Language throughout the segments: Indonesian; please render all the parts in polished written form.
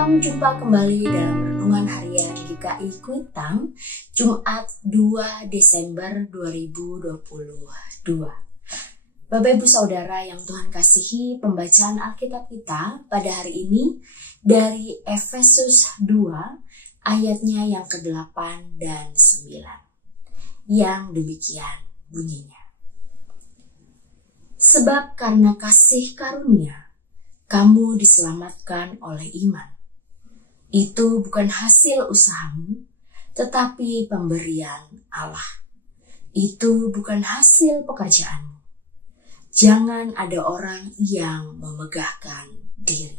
Shalom, jumpa kembali dalam Renungan Harian GKI Kuitang, Jumat 2 Desember 2022. Bapak Ibu Saudara yang Tuhan kasihi, pembacaan Alkitab kita pada hari ini dari Efesus 2 ayatnya yang ke-8 dan 9. Yang demikian bunyinya. Sebab karena kasih karunia, kamu diselamatkan oleh iman. Itu bukan hasil usahamu, tetapi pemberian Allah. Itu bukan hasil pekerjaanmu. Jangan ada orang yang memegahkan diri.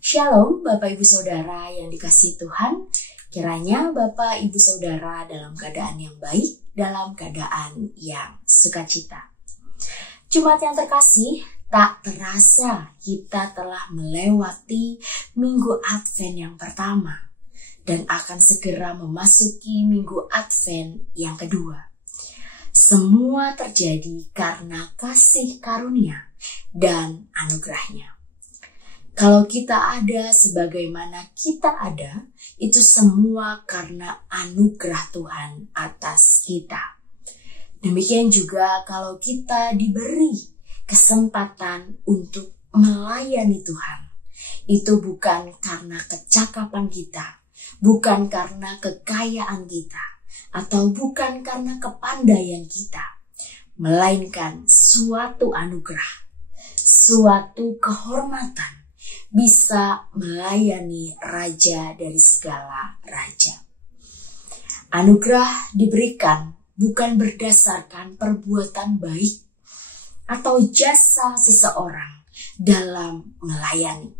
Shalom Bapak Ibu Saudara yang dikasihi Tuhan. Kiranya Bapak Ibu Saudara dalam keadaan yang baik, dalam keadaan yang sukacita. Jumat yang terkasih, tak terasa kita telah melewati minggu Advent yang pertama dan akan segera memasuki minggu Advent yang kedua. Semua terjadi karena kasih karunia dan anugerahnya. Kalau kita ada sebagaimana kita ada, itu semua karena anugerah Tuhan atas kita. Demikian juga kalau kita diberi kesempatan untuk melayani Tuhan. Itu bukan karena kecakapan kita, bukan karena kekayaan kita, atau bukan karena kepandaian kita, melainkan suatu anugerah, suatu kehormatan bisa melayani Raja dari segala raja. Anugerah diberikan bukan berdasarkan perbuatan baik atau jasa seseorang dalam melayani,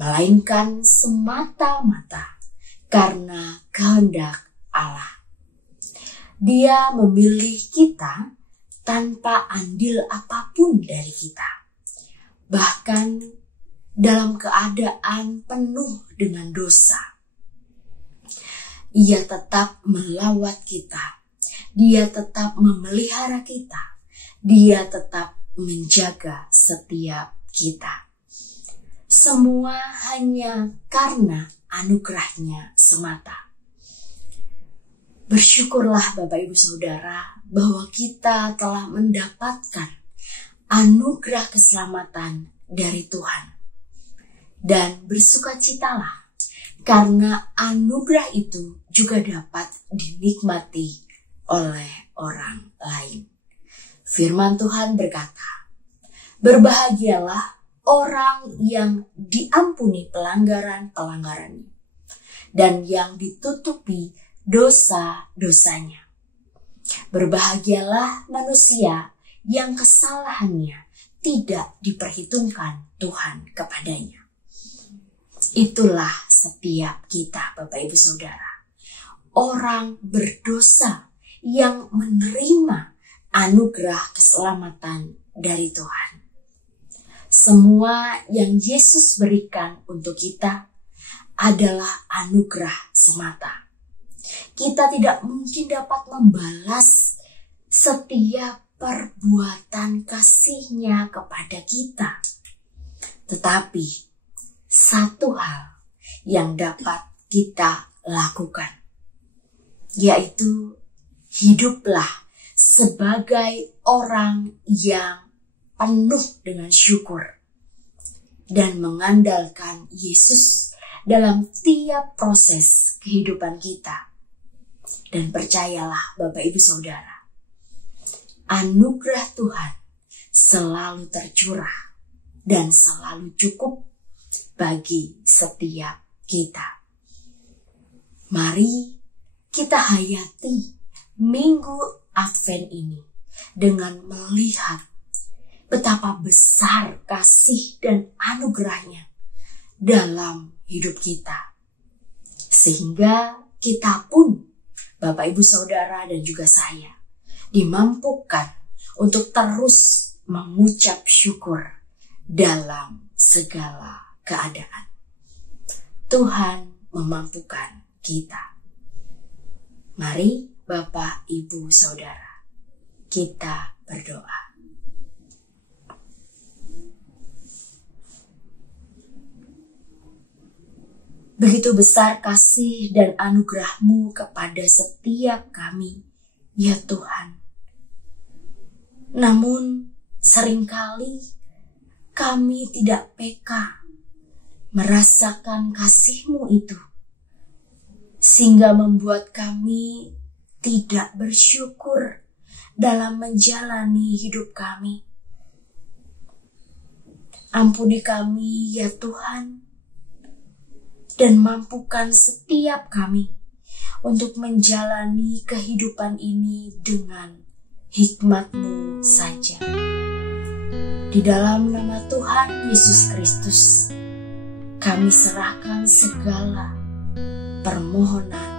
melainkan semata-mata karena kehendak Allah. Dia memilih kita tanpa andil apapun dari kita, bahkan dalam keadaan penuh dengan dosa. Ia tetap melawat kita, Dia tetap memelihara kita, Dia tetap menjaga setiap kita. Semua hanya karena anugerahnya semata. Bersyukurlah Bapak Ibu Saudara bahwa kita telah mendapatkan anugerah keselamatan dari Tuhan. Dan bersukacitalah karena anugerah itu juga dapat dinikmati oleh orang lain. Firman Tuhan berkata, berbahagialah orang yang diampuni pelanggaran-pelanggarannya dan yang ditutupi dosa-dosanya. Berbahagialah manusia yang kesalahannya tidak diperhitungkan Tuhan kepadanya. Itulah setiap kita Bapak Ibu Saudara, orang berdosa yang menerima anugerah keselamatan dari Tuhan. Semua yang Yesus berikan untuk kita adalah anugerah semata. Kita tidak mungkin dapat membalas setiap perbuatan kasih-Nya kepada kita. Tetapi satu hal yang dapat kita lakukan, yaitu hiduplah sebagai orang yang penuh dengan syukur dan mengandalkan Yesus dalam tiap proses kehidupan kita. Dan percayalah Bapak Ibu Saudara, anugerah Tuhan selalu tercurah dan selalu cukup bagi setiap kita. Mari kita hayati minggu Advent ini dengan melihat betapa besar kasih dan anugerahnya dalam hidup kita. Sehingga kita pun, Bapak Ibu Saudara dan juga saya, dimampukan untuk terus mengucap syukur dalam segala keadaan. Tuhan memampukan kita. Mari Bapak, Ibu, Saudara, kita berdoa. Begitu besar kasih dan anugerah-Mu kepada setiap kami, ya Tuhan. Namun seringkali kami tidak peka merasakan kasih-Mu itu, sehingga membuat kami tidak bersyukur dalam menjalani hidup kami. Ampuni kami, ya Tuhan, dan mampukan setiap kami untuk menjalani kehidupan ini dengan hikmat-Mu saja. Di dalam nama Tuhan Yesus Kristus, kami serahkan segala permohonan